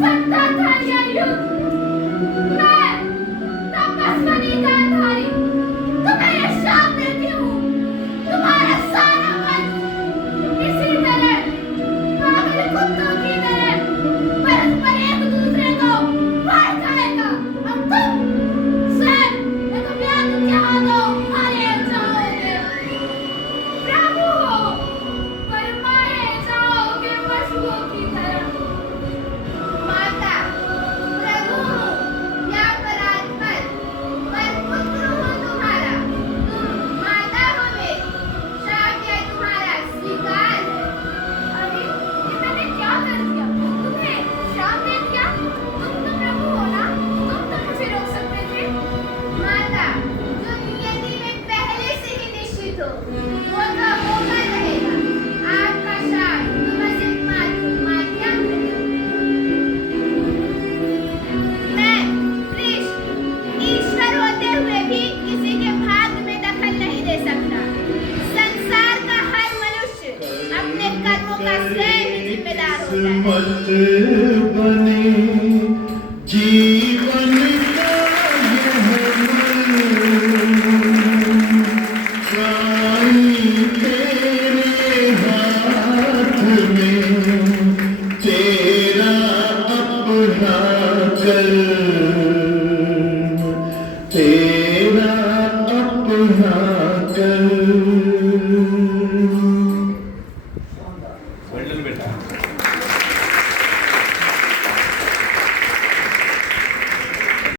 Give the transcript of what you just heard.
सकता था यह युद्ध। मैं तपस्विनी गांधारी तुम्हें यह शाप देती हूँ। तुम्हारा सारा वंश इसी तरह पागल कुत्तों की तरह परस्पर एक दूसरे को मार खाएगा और तुम स्वयं एक व्याध के हाथों मारे जाओगे। प्रभु हो पर मारे जाओगे पशुओं की तरह। माता प्रभु हूँ या परात्पर पर पुत्र हूँ तुम्हारा। तुम माता हो मेरी, शाप यह तुम्हारा स्वीकार है। अरे ये मैंने क्या कर दिया? तुम्हें शाप दे दिया? तुम तो प्रभु हो ना, तुम तो मुझे रोक सकते थे। माता जो नियति में पहले से ही निश्चित हो वो तो होगा रहेगा। आपका शाप तो बस एक माध्यम है। मैं कृष्ण ईश्वर होते हुए भी किसी के भाग्य में दखल नहीं दे सकता। संसार का हर मनुष्य अपने कर्मों का स्वयं ही जिम्मेदार होता है। किस्मत बनी जीवन का यह साईं तेरे हाथ में, तेरा अपना